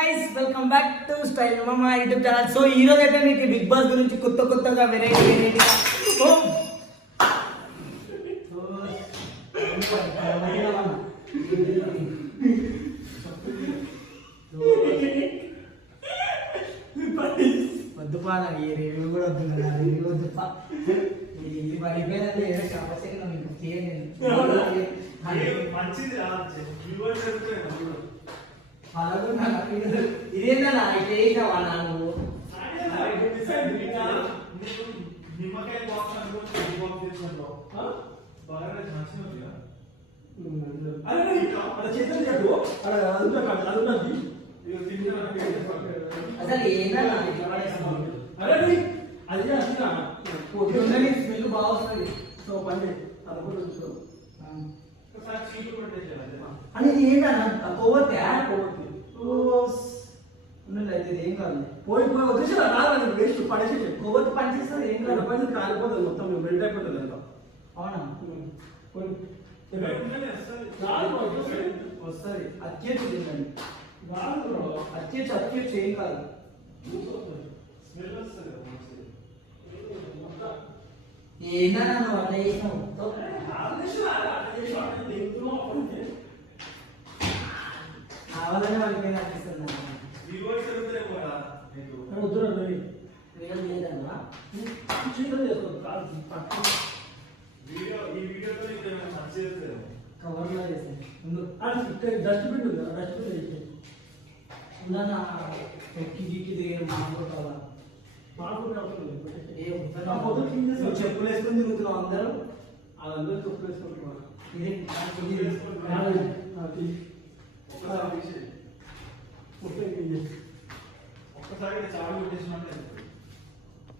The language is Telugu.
Guys welcome back to style మామా యూట్యూబ్ ఛానల్. సో ఈ రోజు అయితే మీకు బిగ్ బాస్ గురించి కొత్తగా వెరైటీ వద్దు పా నాకు ఈ రివ్యూ కూడా వద్దు కదా, రివ్యూ వద్దు పా. ఇది పడిపోయిందంటే ఏదో చెప్పచ్చు మీకు ఇదేందా ఇట్లా చేసావా నువ్వు? అసలు ఏందా అది స్మెల్ బాగా వస్తుంది. సో పని అనేది ఏంటన్నా కొవ్వొత్తి అయితే ఏం కాదు. పోయి వచ్చేసా రాదు వేస్ట్ పడేసి కొవ్వొత్తి పనిచేస్తుంది ఏం కాదు. పని కాలిపోతుంది మొత్తం మెల్ట్ అయిపోతుంది అంతా. అవునా వస్తుంది అత్యచ్చు తిందండి అత్యచ్చు ఏం కాదు. ఏంటన్నా నువ్వు అట్లా చేసినావు? కావాలని వాళ్ళకి మీద అనిపిస్తుంది. కవర్లో వేసాను డస్ట్బిన్ ఉంది కదా, డస్ట్బిన్ వేసాను కిటికీ దగ్గర మాట్లాడుకోవాలా చెప్పులు వేసుకుని తిరుగుతున్నావు అందరూ. వాళ్ళందరూ చెప్పులు వేసుకుంటున్నారు. ఒక్కసారి చాలు పెట్టేసినట్టు